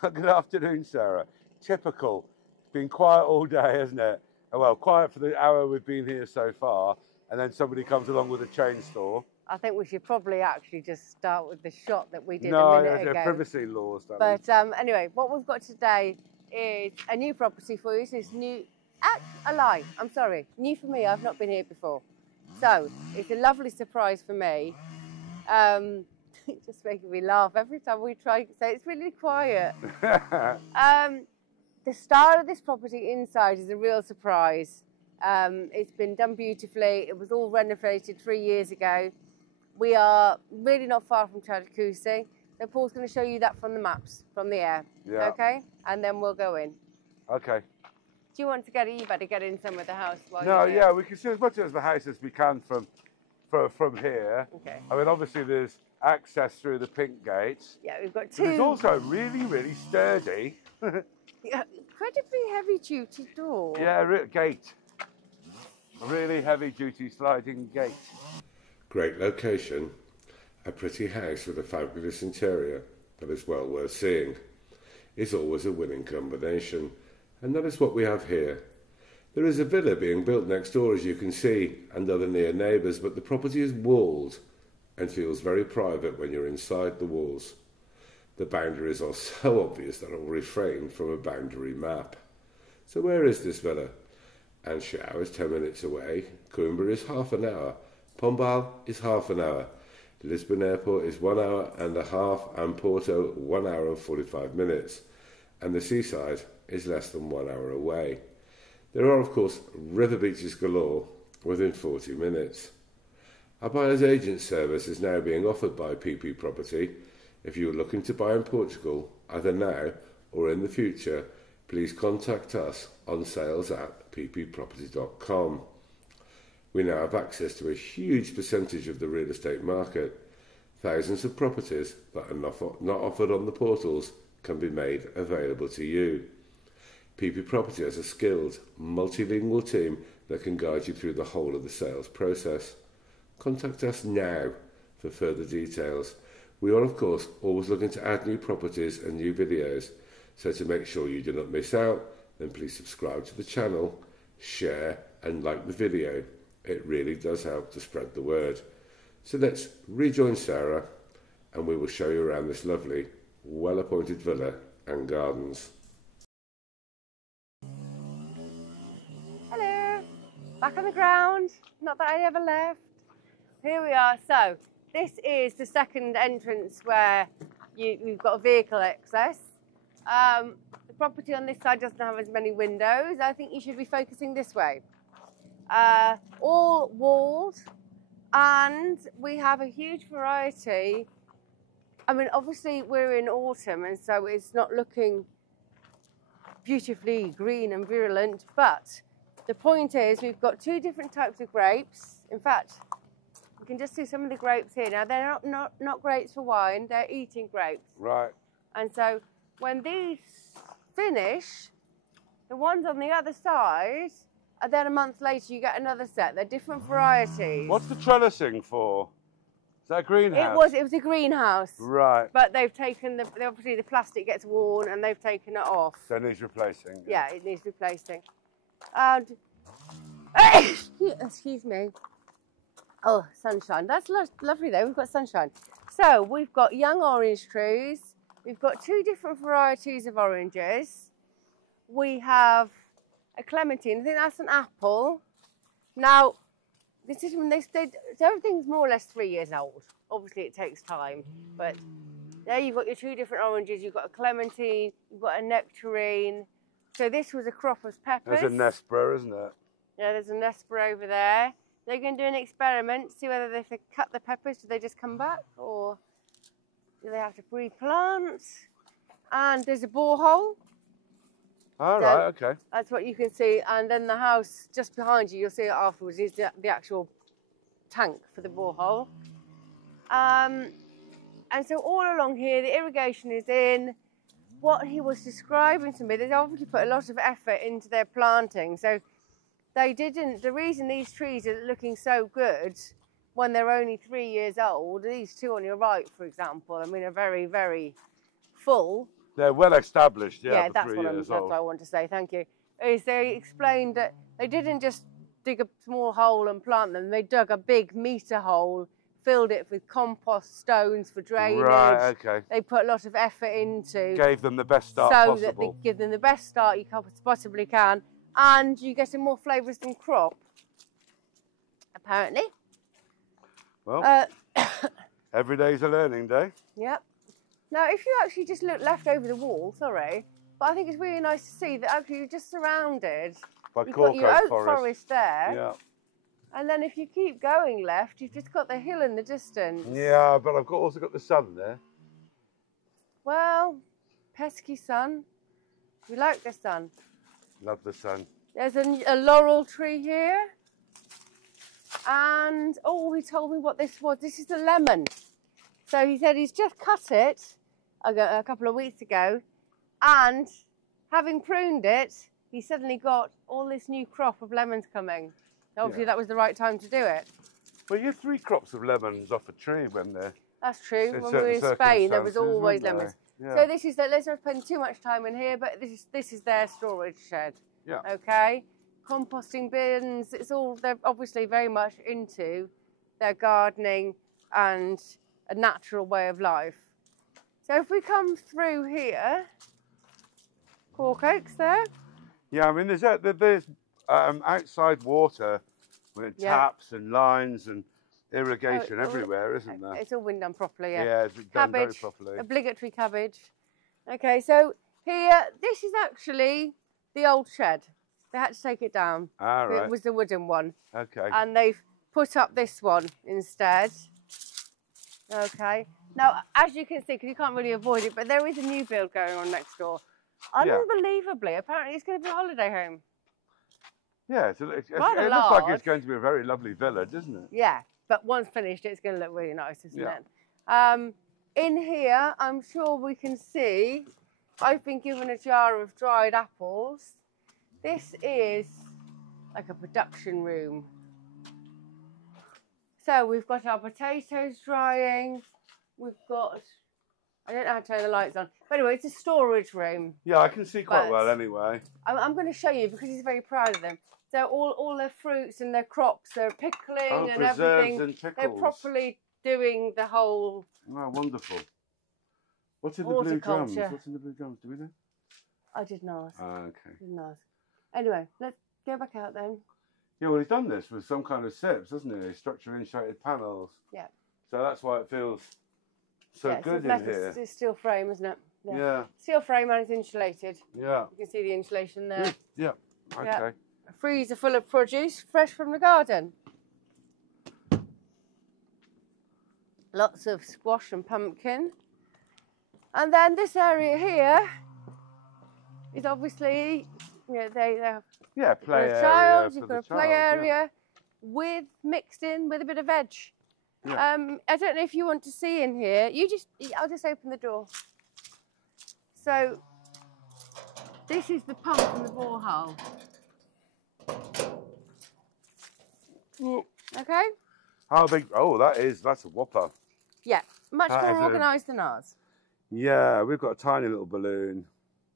Good afternoon, Sarah. Typical. It's been quiet all day, hasn't it? Well, quiet for the hour we've been here so far, and then somebody comes along with a chain store. I think we should probably actually just start with the shot that we did a minute ago. No, privacy laws. But anyway, what we've got today is a new property for you. So it's new, a lie, I'm sorry, new for me. I've not been here before. So it's a lovely surprise for me. It's just making me laugh every time we try to say it's really quiet. The style of this property inside is a real surprise. It's been done beautifully. It was all renovated 3 years ago. We are really not far from Chão de Couce. So Paul's going to show you that from the maps, from the air. Yeah. Okay? And then we'll go in. Okay. Do you want to get in? You better get in some of the house while No, you're here. yeah, we can see as much of the house as we can from here. Okay. I mean, obviously there's access through the pink gates. Yeah, we've got two. But it's also really, really sturdy. Yeah, incredibly heavy-duty door. Yeah, gate. A really heavy-duty sliding gate. Great location. A pretty house with a fabulous interior that is well worth seeing. It's always a winning combination, and that is what we have here. There is a villa being built next door, as you can see, and other near neighbours, but the property is walled and feels very private when you're inside the walls. The boundaries are so obvious that I'll refrain from a boundary map. So where is this villa? Anxiao is 10 minutes away, Coimbra is half an hour, Pombal is half an hour, Lisbon Airport is 1 hour and a half, and Porto 1 hour and 45 minutes, and the seaside is less than 1 hour away. There are, of course, river beaches galore within 40 minutes. Our buyer's agent service is now being offered by PP Property. If you are looking to buy in Portugal, either now or in the future, please contact us on sales@ppproperty.com. We now have access to a huge percentage of the real estate market. Thousands of properties that are not offered on the portals can be made available to you. PP Property has a skilled, multilingual team that can guide you through the whole of the sales process. Contact us now for further details. We are, of course, always looking to add new properties and new videos, so to make sure you do not miss out, then please subscribe to the channel, share and like the video. It really does help to spread the word. So let's rejoin Sarah and we will show you around this lovely, well-appointed villa and gardens. Hello, back on the ground. Not that I ever left. Here we are. So this is the second entrance where you've got a vehicle access. The property on this side doesn't have as many windows. I think you should be focusing this way. All walled, and we have a huge variety. I mean, obviously we're in autumn, and so it's not looking beautifully green and virulent, but the point is we've got two different types of grapes. In fact, you can just see some of the grapes here. Now, they're not grapes for wine, they're eating grapes. Right. And so when these finish, the ones on the other side, and then a month later you get another set. They're different varieties. What's the trellising for? Is that a greenhouse? It was a greenhouse. Right. But they've taken obviously the plastic gets worn and they've taken it off. So it needs replacing. Yeah, it needs replacing. And excuse me. Oh, sunshine. That's lovely though. We've got sunshine. So we've got young orange trees. We've got two different varieties of oranges. We have a clementine. I think that's an apple. Now, this is when everything's more or less 3 years old. Obviously, it takes time, but there you've got your two different oranges. You've got a clementine. You've got a nectarine. So this was a crop of peppers. There's a Nespera, isn't it? Yeah, there's a Nespera over there. They're going to do an experiment, see whether if they cut the peppers, do they just come back, or do they have to replant? And there's a borehole. Oh, right, okay. That's what you can see. And then the house just behind you, you'll see it afterwards, is the actual tank for the borehole. And so all along here, the irrigation is in. What he was describing to me, they've obviously put a lot of effort into their planting. So they didn't, the reason these trees are looking so good when they're only 3 years old, these two on your right, for example, I mean, are very, very full. They're well established, yeah, for that's 3 what years that's old. what I want to say. Thank you. Is they explained that they didn't just dig a small hole and plant them. They dug a big meter hole, filled it with compost stones for drainage. Right, okay. They put a lot of effort into. Gave them the best start so possible. that they give them the best start you possibly can, and you get a more flavoursome crop. Apparently. Well, every day's a learning day. Yep. Now, if you actually just look left over the wall, sorry, but I think it's really nice to see that actually you're just surrounded. By You've got your oak forest. forest there. Yeah. And then if you keep going left, you've just got the hill in the distance. Yeah, but I've also got the sun there. Well, pesky sun. We like the sun. Love the sun. There's a laurel tree here. And, oh, he told me what this was. This is the lemon. So he said he's just cut it a couple of weeks ago. And having pruned it, he suddenly got all this new crop of lemons coming. Obviously, that was the right time to do it. Well, you have 3 crops of lemons off a tree when they're... That's true. When we were in Spain, there was always lemons. Yeah. So this is let's not spend too much time in here, but this is their storage shed. Yeah. Okay. Composting bins. It's all. They're obviously very much into their gardening and a natural way of life. So if we come through here, cork oaks there. Yeah, I mean there's outside water with taps and lines and irrigation everywhere, isn't there? It's all been done properly, yeah. Yeah, it's done very Cabbage, properly. obligatory cabbage. Okay, so here, this is actually the old shed. They had to take it down. Ah, right. It was the wooden one. Okay. And they've put up this one instead. Okay. Now, as you can see, because you can't really avoid it, but there is a new build going on next door. Unbelievably, apparently it's going to be a holiday home. Yeah, it looks like it's going to be a very lovely village, isn't it? Yeah, but once finished, it's going to look really nice, isn't Yeah. it? In here, I'm sure we can see, I've been given a jar of dried apples. This is like a production room. So we've got our potatoes drying. We've got, I don't know how to turn the lights on. But anyway, it's a storage room. Yeah, I can see quite well anyway. I'm going to show you because he's very proud of them. So all their fruits and their crops, they're pickling and everything. And pickles. They're properly doing the whole. Oh, wonderful. What's in the blue drums? What's in the blue drums? Do we know? I didn't ask. Ah, okay. Didn't ask. Anyway, let's go back out then. Yeah, well, he's done this with some kind of SIPs, hasn't he? Structure insulated panels. Yeah. So that's why it feels so good in here. It's steel frame, isn't it? Yeah. Steel frame and it's insulated. Yeah. You can see the insulation there. Yeah. Okay. Yeah. A freezer full of produce, fresh from the garden. Lots of squash and pumpkin. And then this area here is obviously, they have play area. Child, you've got a play area with mixed in with a bit of veg. Yeah. I don't know if you want to see in here. I'll just open the door. So this is the pump from the borehole. Okay. How big? Oh, that's a whopper. Yeah, much more organised than ours. Yeah, we've got a tiny little balloon.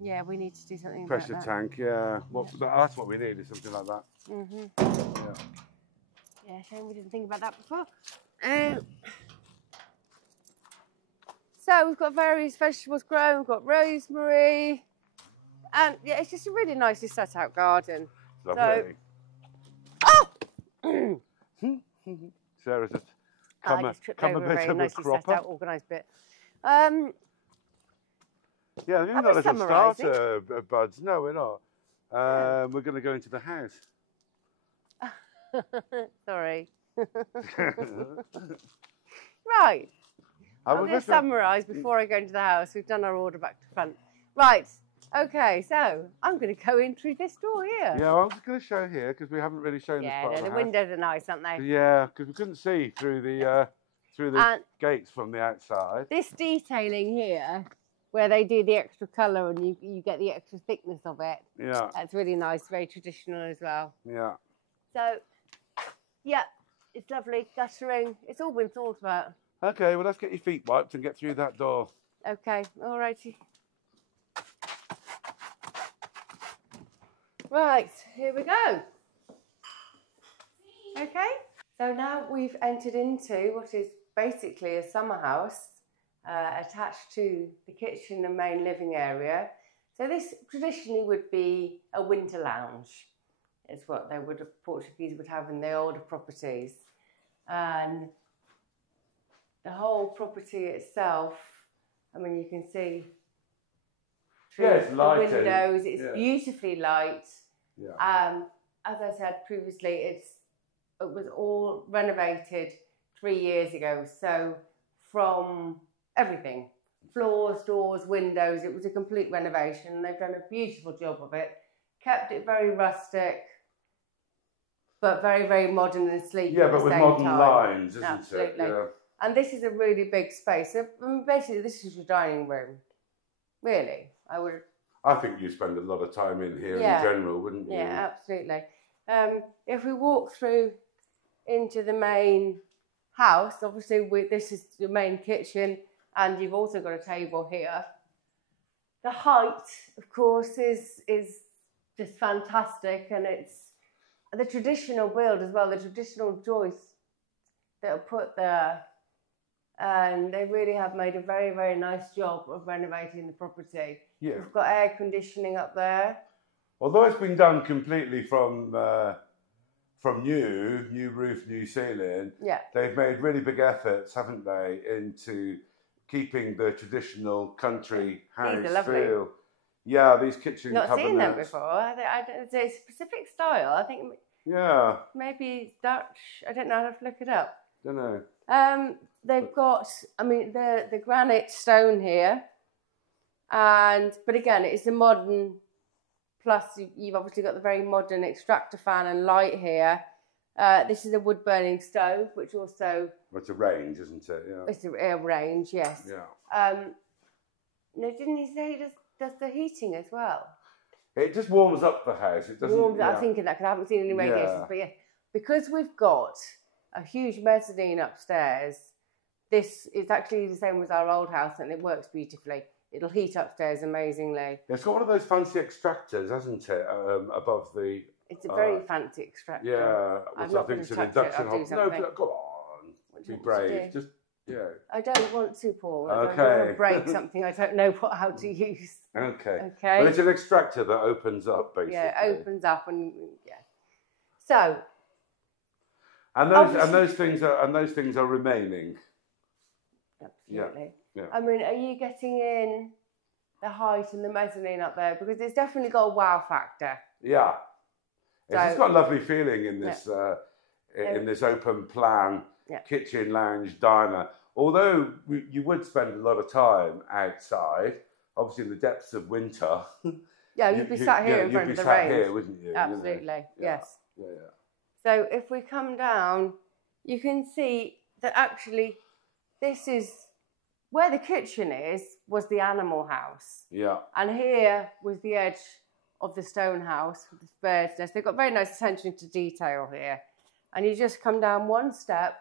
Yeah, we need to do something Pressure about that. tank, yeah. That's what we need, is something like that. Mm-hmm. Yeah, shame we didn't think about that before. So we've got various vegetables growing. We've got rosemary. And yeah, it's just a really nicely set out garden. Lovely. Oh! Sarah's just I just tripped over a very nicely set out, organised bit. Yeah, you're not at the starter, buds. No, we're not. We're going to go into the house. Sorry. Right. I'll just summarise before I go into the house. We've done our order back to front. Right. Okay, so I'm going to go in through this door here. Yeah, well, I'm just going to show here because we haven't really shown this part of the house. windows are nice, aren't they? Yeah, because we couldn't see through the gates from the outside. This detailing here, where they do the extra colour and you get the extra thickness of it. Yeah. That's really nice, very traditional as well. Yeah. So, yeah, it's lovely, guttering. It's all been thought about. Okay, well, let's get your feet wiped and get through that door. Okay, all righty. Right, here we go. Okay, so now we've entered into what is basically a summer house attached to the kitchen and main living area. So this traditionally would be a winter lounge. It's what they would Portuguese would have in the older properties. And the whole property itself, I mean, you can see through the windows, it's beautifully light. Yeah. As I said previously, it was all renovated 3 years ago. So from everything, floors, doors, windows, it was a complete renovation. They've done a beautiful job of it. Kept it very rustic, but very, very modern and sleek. Yeah, but with modern lines, isn't Absolutely. it? Yeah. And this is a really big space. So basically, this is your dining room. Really, I think you spend a lot of time in here in general, wouldn't you? Yeah, absolutely. If we walk through into the main house, obviously this is the main kitchen, and you've also got a table here. The height, of course, is just fantastic, and it's the traditional build as well, the traditional joists that are put there. And they really have made a very, very nice job of renovating the property. Yeah. We've got air conditioning up there. Although it's been done completely from new roof, new ceiling, they've made really big efforts, haven't they, into keeping the traditional country house feel. Yeah, these kitchen cabinets. Not seen them before. It's a specific style. I think. Yeah. Maybe Dutch. I don't know. I'll have to look it up. Don't know. They've got, I mean, the granite stone here, but again, it's a modern. Plus, you've obviously got the very modern extractor fan and light here. This is a wood-burning stove, which also... Well, it's a range, isn't it? Yeah. It's a range, yes. Yeah. No, didn't he say he does the heating as well? It just warms up the house. It doesn't... I'm thinking that because I haven't seen any radiators. But yeah, because we've got a huge mezzanine upstairs, this is actually the same as our old house, and it works beautifully. It'll heat upstairs amazingly. It's got one of those fancy extractors, hasn't it, above the... It's a very fancy extractor. Yeah, which I think it's an induction hob. No, go on. Be brave. Just, I don't want to, Paul. I don't want to break something I don't know how to use. Okay. Well, it's an extractor that opens up, basically. Yeah, it opens up and, So... And those things are remaining. Absolutely. Yeah. I mean, are you getting in the height and the mezzanine up there? Because it's definitely got a wow factor. Yeah. It's got a lovely feeling in this in this open plan kitchen, lounge, diner. Although you would spend a lot of time outside, obviously in the depths of winter. Yeah, you'd be sat here in front of the range. You'd be sat here, wouldn't you? Absolutely, yes. Yeah. So if we come down, you can see that actually this is where the kitchen was the animal house. Yeah. And here was the edge of the stone house with the bird's nest. They've got very nice attention to detail here. And you just come down one step,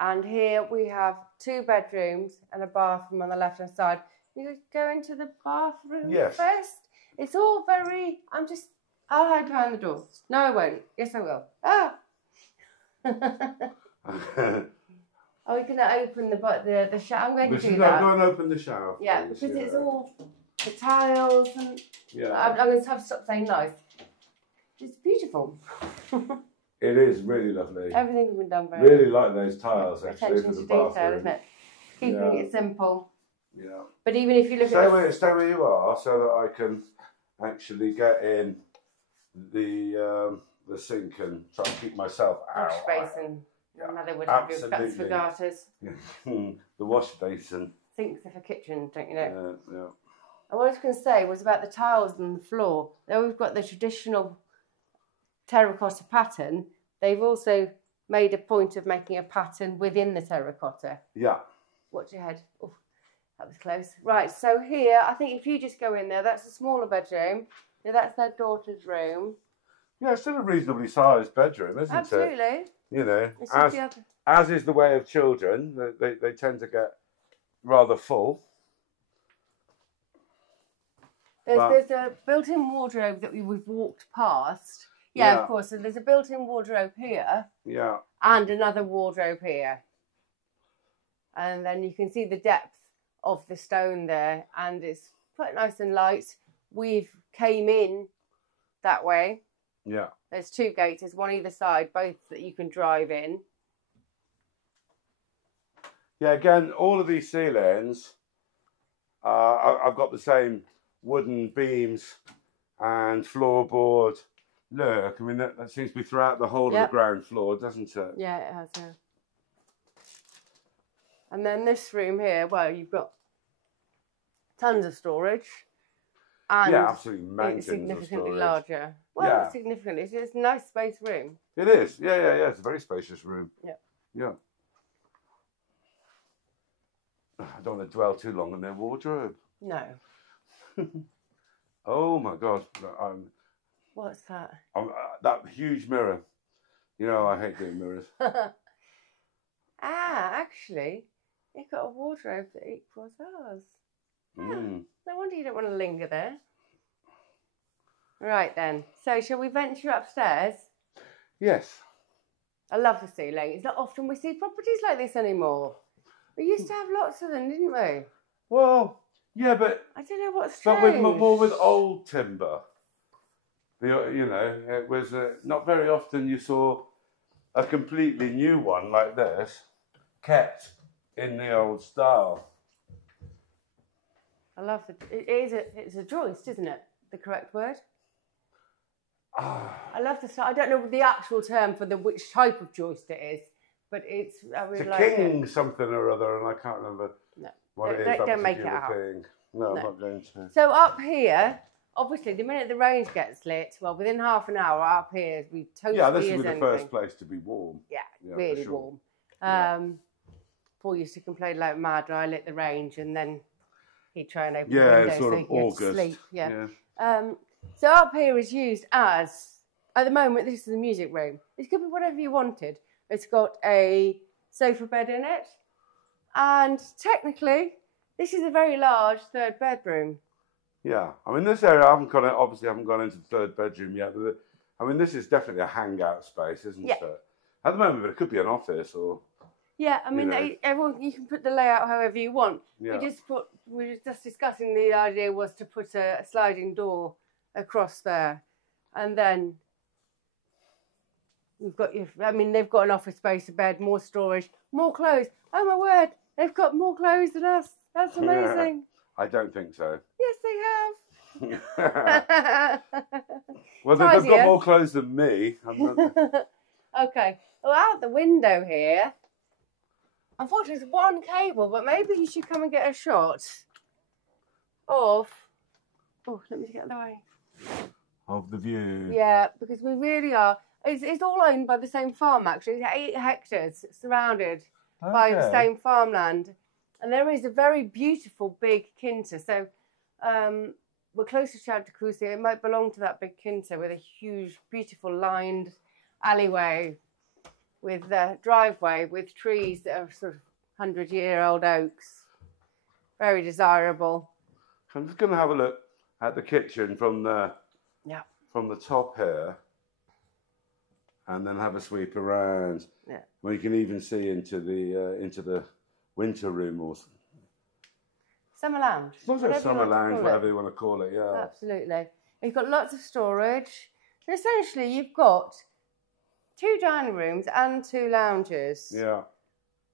and here we have 2 bedrooms and a bathroom on the left-hand side. You go into the bathroom first. It's all very... I'll hide behind the door. No, I won't. Yes, I will. Ah! Are we going to open the shower? I'm going to do that. Go and open the shower. Yeah, because it's all the tiles and... Yeah. I'm going to have to stop saying nice. It's beautiful. It is really lovely. Everything's been done very Really like those tiles, actually, for the bathroom. Detail, isn't it? Keeping it simple. Yeah. But even if you look at... Stay where you are so that I can actually get in the sink and try and keep myself out. Wash basin. Mother would have your guts for garters. The wash basin. Sinks are for kitchen, don't you know? Yeah. And what I was going to say was about the tiles and the floor. Though we've got the traditional terracotta pattern, they've also made a point of making a pattern within the terracotta. Yeah. Watch your head. Oh, that was close. Right, so here, I think if you just go in there, that's a smaller bedroom. Now that's their daughter's room. Yeah, it's still a reasonably sized bedroom, isn't it? Absolutely. You know, as is the way of children, they tend to get rather full. There's a built-in wardrobe that we've walked past. Yeah, of course. So there's a built-in wardrobe here. Yeah. And another wardrobe here. And then you can see the depth of the stone there, and it's quite nice and light. We've came in that way. Yeah. There's 2 gates. There's one either side, both that you can drive in. Yeah, again, all of these ceilings, I've got the same wooden beams and floorboard look. I mean, that seems to be throughout the whole of the ground floor, doesn't it? Yeah, it has, yeah. And then this room here, well, you've got tons of storage. And absolutely mountains it's significantly of storage. Larger. Well, not significantly. It's a nice space room. It is. Yeah. It's a very spacious room. Yeah. I don't want to dwell too long on their wardrobe. No. Oh my God. What's that? That huge mirror. You know, I hate doing mirrors. Actually, you've got a wardrobe that equals ours. No wonder you don't want to linger there. Right then. So shall we venture upstairs? Yes. I love the ceiling. It's not often we see properties like this anymore. We used to have lots of them, didn't we? Well, yeah, but I don't know what's strange. But more with old timber. You know, it was not very often you saw a completely new one like this kept in the old style. I love it's a joist, isn't it? The correct word? I love the style. I don't know the actual term for which type of joist it is, but I really like it. It's a king something or other, and I can't remember what it is. Don't make it out. No, I'm not going to. So up here, obviously, the minute the range gets lit, well, within half an hour up here, we totally this would be the first place to be warm. Yeah, really warm. Paul used to complain like mad when I lit the range, and then he'd try and open the window it's sort so of he had August. to sleep. Yeah. So up here is used as, at the moment, this is the music room. It could be whatever you wanted. It's got a sofa bed in it, and technically, this is a very large 3rd bedroom. Yeah, I mean, this area, I haven't gone into the 3rd bedroom yet. But I mean, this is definitely a hangout space, isn't it? At the moment, it could be an office or... Yeah, I mean, you can put the layout however you want. Yeah. We were just discussing the idea was to put a sliding door across there. And then you've got they've got an office space, a bed, more storage, more clothes. Oh my word, they've got more clothes than us. That's amazing. I don't think so. Yes, they have. Well, they've got more clothes than me. Okay. Well, out the window here, unfortunately, there's one cable, but maybe you should come and get a shot of... Oh, let me get out of the way. Of the view. Yeah, because we really are... It's all owned by the same farm, actually. It's 8 hectares surrounded by the same farmland. And there is a very beautiful big quinta. So we're close to Chão de Couce. It might belong to that big quinta with a huge, beautiful lined alleyway with a driveway with trees that are sort of 100-year-old oaks. Very desirable. I'm just going to have a look at the kitchen from the top here, and then have a sweep around. Yeah. Where you can even see into the winter room or summer lounge. Summer lounge, whatever you want to call it. Yeah. Absolutely. You've got lots of storage. And essentially, you've got 2 dining rooms and 2 lounges. Yeah.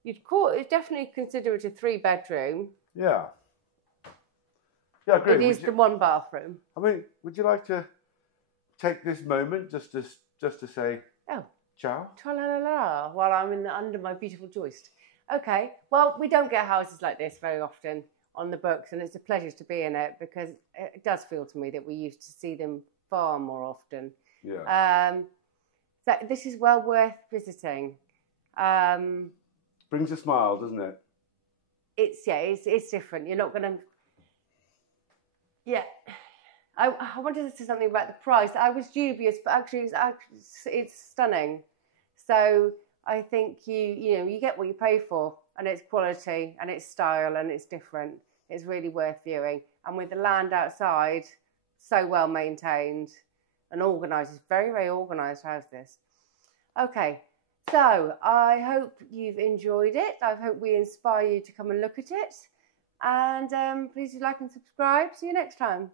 You'd definitely consider it a 3-bedroom. Yeah. Yeah, I agree. It is the 1 bathroom. I mean, would you like to take this moment just to say ciao? Tra-la-la-la, while I'm under my beautiful joist. Okay. Well, we don't get houses like this very often on the books, and it's a pleasure to be in it because it does feel to me that we used to see them far more often. Yeah. So this is well worth visiting. Brings a smile, doesn't it? It's different. You're not going to... Yeah. I wanted to say something about the price. I was dubious, but actually it's stunning. So I think you get what you pay for, and it's quality, and it's style, and it's different. It's really worth viewing. And with the land outside, so well maintained and organised. It's very, very organised house, this. Okay, so I hope you've enjoyed it. I hope we inspire you to come and look at it. And please do like and subscribe. See you next time.